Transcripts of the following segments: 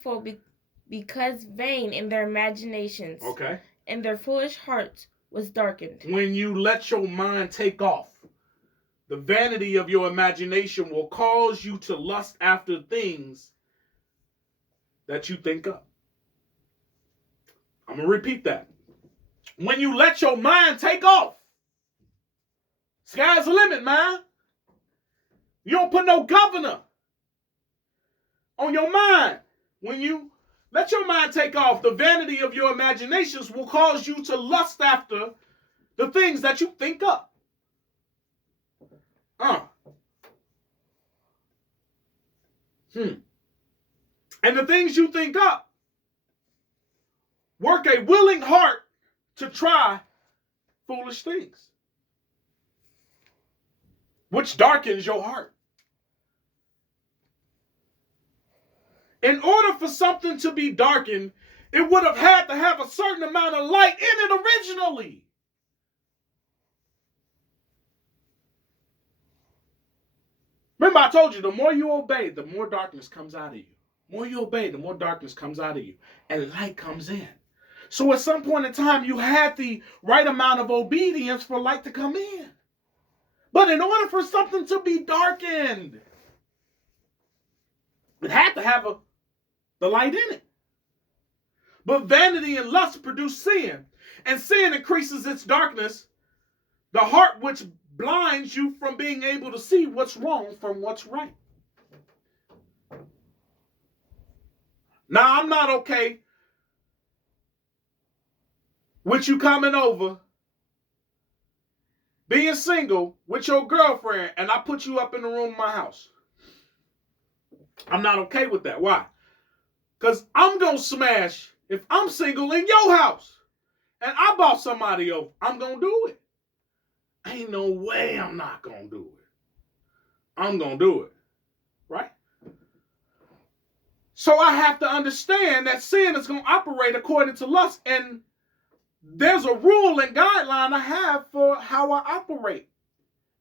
for because vain in their imaginations. Okay. And their foolish heart was darkened. When you let your mind take off, the vanity of your imagination will cause you to lust after things that you think of. I'm going to repeat that. When you let your mind take off, sky's the limit, man. You don't put no governor on your mind. When you let your mind take off, the vanity of your imaginations will cause you to lust after the things that you think up. And the things you think up work a willing heart to try foolish things, which darkens your heart. In order for something to be darkened, it would have had to have a certain amount of light in it originally. Remember, I told you, the more you obey, the more darkness comes out of you. The more you obey, the more darkness comes out of you. And light comes in. So at some point in time, you had the right amount of obedience for light to come in. But in order for something to be darkened, it had to have the light in it. But vanity and lust produce sin. And sin increases its darkness. The heart which blinds you from being able to see what's wrong from what's right. Now, I'm not okay with you coming over, being single with your girlfriend, and I put you up in the room of my house. I'm not okay with that. Why? Because I'm going to smash if I'm single in your house and I bought somebody over. I'm going to do it. Ain't no way I'm not going to do it. I'm going to do it. Right? So I have to understand that sin is going to operate according to lust. And there's a rule and guideline I have for how I operate.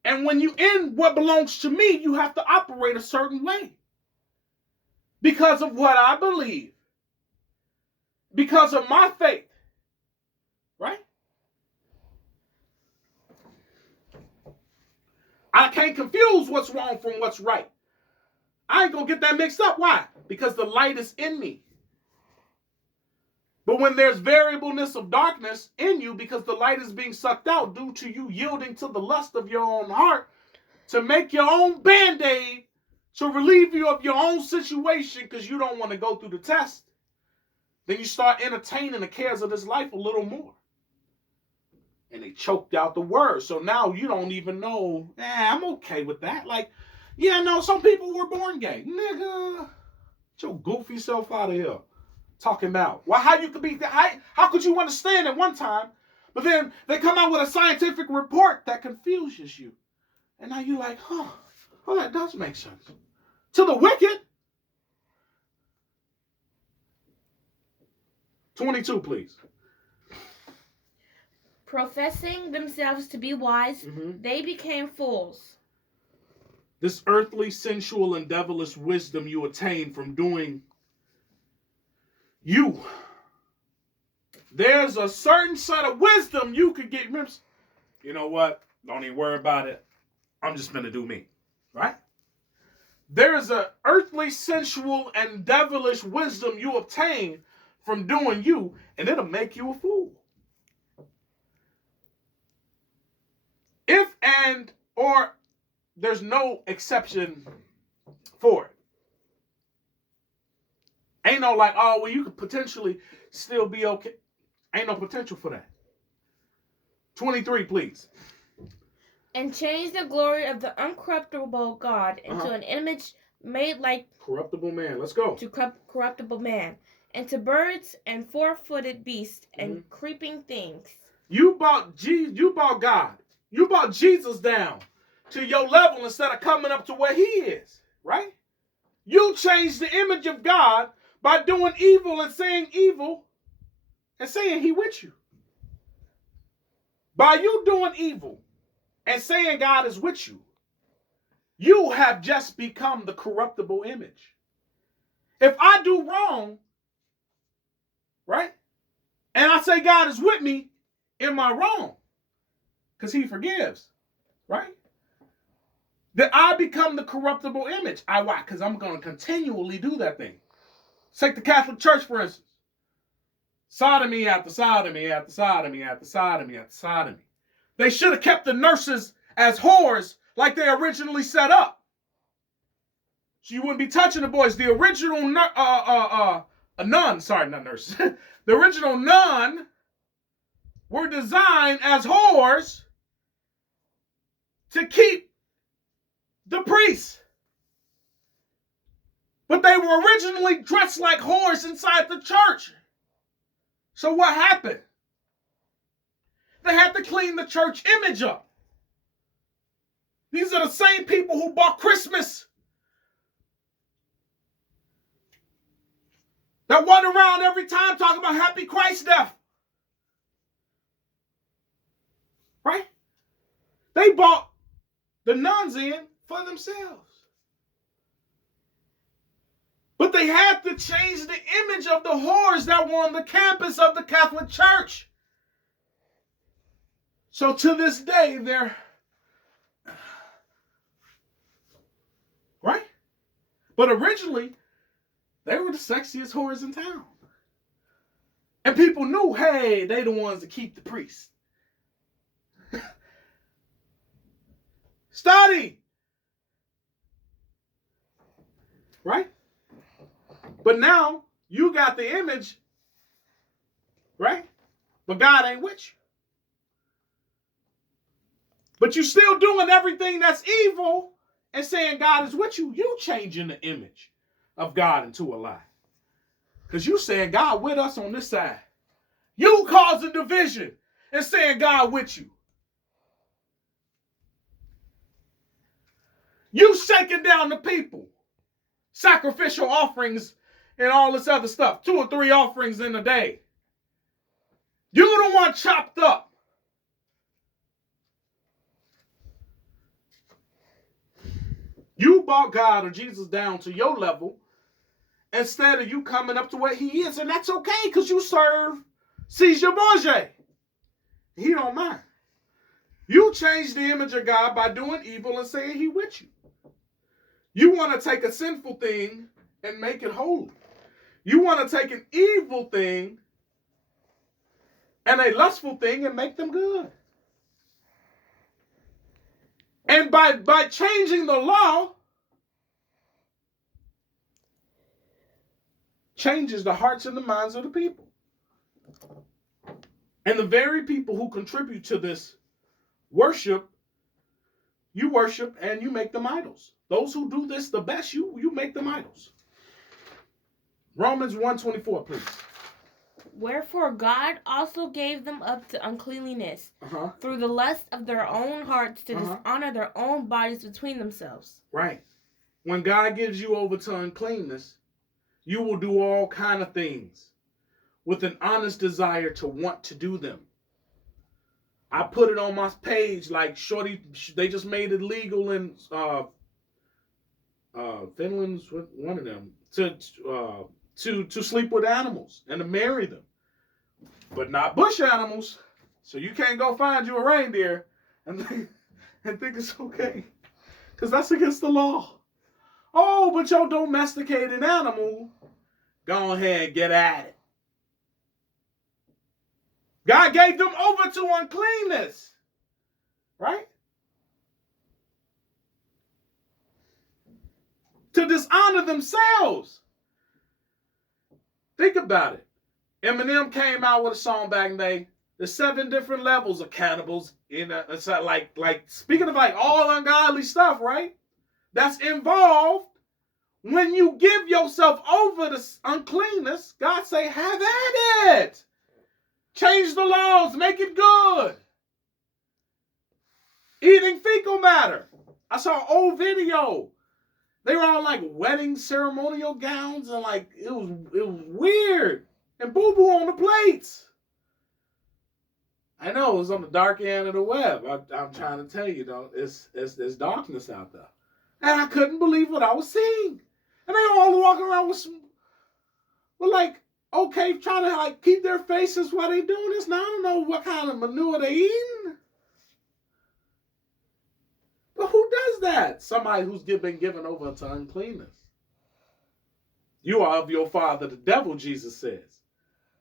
And when you in what belongs to me, you have to operate a certain way. Because of what I believe. Because of my faith. Right? I can't confuse what's wrong from what's right. I ain't going to get that mixed up. Why? Because the light is in me. But when there's variableness of darkness in you because the light is being sucked out due to you yielding to the lust of your own heart to make your own Band-Aid to relieve you of your own situation because you don't want to go through the test, then you start entertaining the cares of this life a little more. And they choked out the word. So now you don't even know, I'm okay with that. Like, yeah, no, some people were born gay. Nigga, get your goofy self out of here. Talking about, well, how you could be, how could you understand at one time, but then they come out with a scientific report that confuses you. And now you're like, well, that does make sense. To the wicked. 22, please. Professing themselves to be wise, they became fools. This earthly, sensual, and devilish wisdom you attain from doing you. There's a certain set of wisdom you could get. You know what? Don't even worry about it. I'm just going to do me. Right? There is an earthly, sensual, and devilish wisdom you obtain from doing you, and it'll make you a fool. If and or there's no exception for it. Ain't no like, oh, well, you could potentially still be okay. Ain't no potential for that. 23, please. And change the glory of the uncorruptible God into an image made like corruptible man. Let's go. To corruptible man. And to birds and four-footed beasts and creeping things. You brought God. You brought Jesus down to your level instead of coming up to where he is. Right? You changed the image of God by doing evil and saying evil and saying he with you. By you doing evil and saying God is with you, you have just become the corruptible image. If I do wrong, right, and I say God is with me, am I wrong? Because he forgives, right? That I become the corruptible image. Why? Because I'm going to continually do that thing. Take the Catholic Church, for instance. Sodomy after sodomy after sodomy after sodomy after sodomy. They should have kept the nurses as whores like they originally set up. So you wouldn't be touching the boys. The original nun, sorry, not nurses. The original nun were designed as whores to keep the priests. But they were originally dressed like whores inside the church. So what happened? They had to clean the church image up. These are the same people who bought Christmas. That went around every time talking about happy Christ death. Right? They bought the nuns in for themselves. But they had to change the image of the whores that were on the campus of the Catholic Church. So to this day, they're... Right? But originally, they were the sexiest whores in town. And people knew, hey, they the ones that keep the priests. Study! Right? But now, you got the image, right? But God ain't with you. But you still doing everything that's evil and saying God is with you. You changing the image of God into a lie. Because you saying God with us on this side. You causing division and saying God with you. You shaking down the people. Sacrificial offerings and all this other stuff. 2 or 3 offerings in a day. You the one chopped up. You brought God or Jesus down to your level instead of you coming up to where he is. And that's okay because you serve Caesar Borgia. He don't mind. You change the image of God by doing evil and saying he with you. You want to take a sinful thing and make it holy. You want to take an evil thing and a lustful thing and make them good. And by changing the law, changes the hearts and the minds of the people. And the very people who contribute to this worship, you worship and you make them idols. Those who do this the best, you make them idols. Romans 1:24, please. Wherefore God also gave them up to uncleanliness through the lust of their own hearts to dishonor their own bodies between themselves. Right. When God gives you over to uncleanness, you will do all kind of things with an honest desire to want to do them. I put it on my page like shorty. They just made it legal in Finland's one of them to sleep with animals and to marry them, but not bush animals. So you can't go find you a reindeer and think it's okay, because that's against the law. Oh, but your domesticated animal, go ahead and get at it. God gave them over to uncleanness, right? To dishonor themselves. Think about it. Eminem came out with a song back in the day. There's 7 different levels of cannibals. It's like speaking of like all ungodly stuff, right? That's involved when you give yourself over to uncleanness. God say, have at it. Change the laws, make it good. Eating fecal matter. I saw an old video. They were all like wedding ceremonial gowns and like it was weird. And boo-boo on the plates. I know it was on the dark end of the web. I'm trying to tell you, though, it's darkness out there. And I couldn't believe what I was seeing. And they all walking around with some Well, like, okay, trying to like keep their faces while they doing this. Now I don't know what kind of manure they eating. But who does that? Somebody who's been given over to uncleanness. You are of your father, the devil, Jesus says.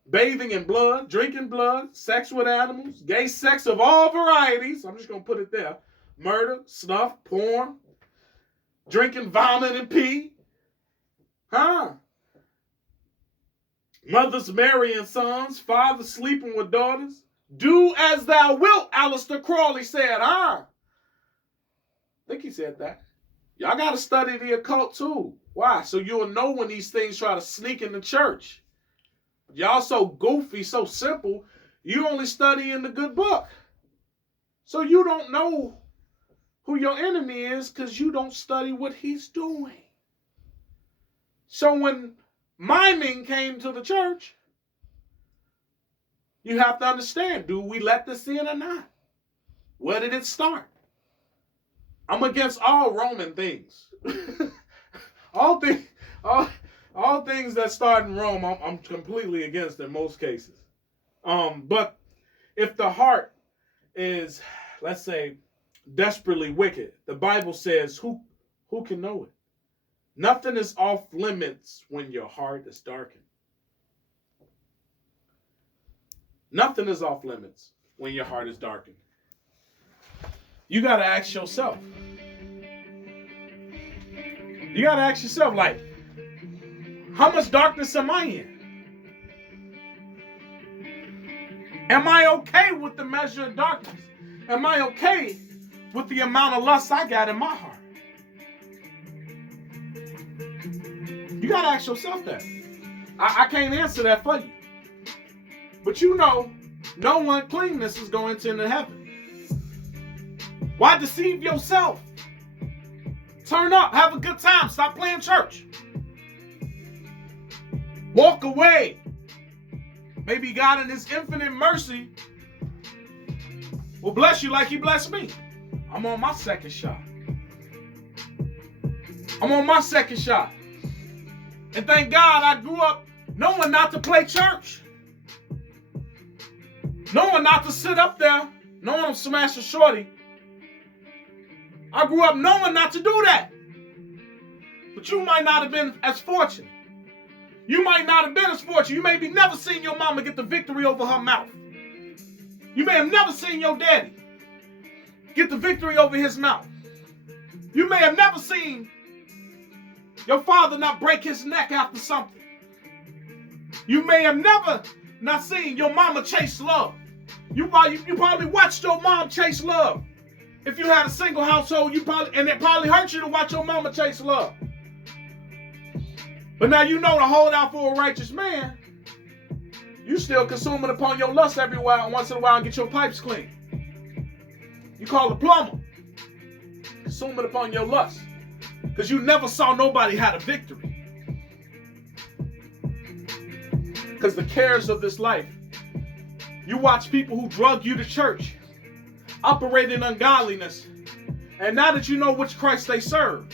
Bathing in blood, drinking blood, sex with animals, gay sex of all varieties. I'm just going to put it there. Murder, snuff, porn, drinking vomit and pee. Mothers marrying sons, fathers sleeping with daughters. Do as thou wilt, Aleister Crowley said. I think he said that. Y'all got to study the occult too. Why? So you'll know when these things try to sneak in the church. Y'all so goofy, so simple, you only study in the good book. So you don't know who your enemy is because you don't study what he's doing. So when miming came to the church, you have to understand, do we let this in or not? Where did it start? I'm against all Roman things. all things that start in Rome, I'm completely against in most cases. But if the heart is, let's say, desperately wicked, the Bible says, who can know it? Nothing is off limits when your heart is darkened. Nothing is off limits when your heart is darkened. You got to ask yourself. You got to ask yourself, like, how much darkness am I in? Am I okay with the measure of darkness? Am I okay with the amount of lust I got in my heart? You got to ask yourself that. I can't answer that for you. But you know, no uncleanness is going to enter heaven. Why deceive yourself? Turn up, have a good time, stop playing church. Walk away. Maybe God in his infinite mercy will bless you like he blessed me. I'm on my second shot. And thank God I grew up knowing not to play church. Knowing not to sit up there, knowing I'm smashing shorty. I grew up knowing not to do that. But you might not have been as fortunate. You might not have been as fortunate. You may be never seen your mama get the victory over her mouth. You may have never seen your daddy get the victory over his mouth. You may have never seen your father not break his neck after something. You may have never not seen your mama chase love. You probably watched your mom chase love. If you had a single household, it probably hurt you to watch your mama chase love. But now you know to hold out for a righteous man, you still consuming upon your lust every once in a while and get your pipes clean. You call a plumber. Consuming upon your lust. Because you never saw nobody had a victory. Because the cares of this life, you watch people who drug you to church, operate in ungodliness, and now that you know which Christ they serve,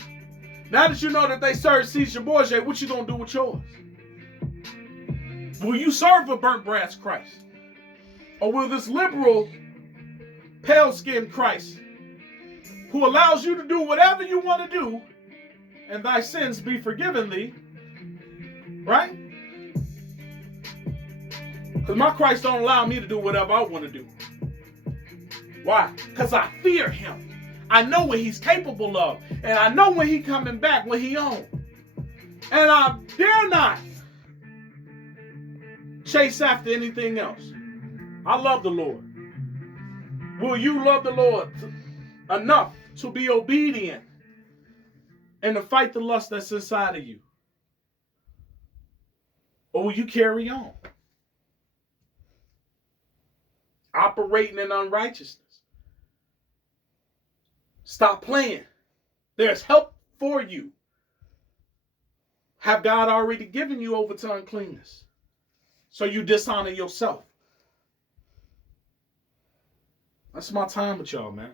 now that you know that they serve Caesar Borgia, what you gonna do with yours? Will you serve a burnt brass Christ? Or will this liberal, pale-skinned Christ, who allows you to do whatever you want to do, and thy sins be forgiven thee, right? Because my Christ don't allow me to do whatever I want to do. Why? Because I fear him. I know what he's capable of. And I know when he coming back, when he on. And I dare not chase after anything else. I love the Lord. Will you love the Lord enough to be obedient and to fight the lust that's inside of you? Or will you carry on? Operating in unrighteousness. Stop playing. There's help for you. Have God already given you over to uncleanness? So you dishonor yourself. That's my time with y'all, man.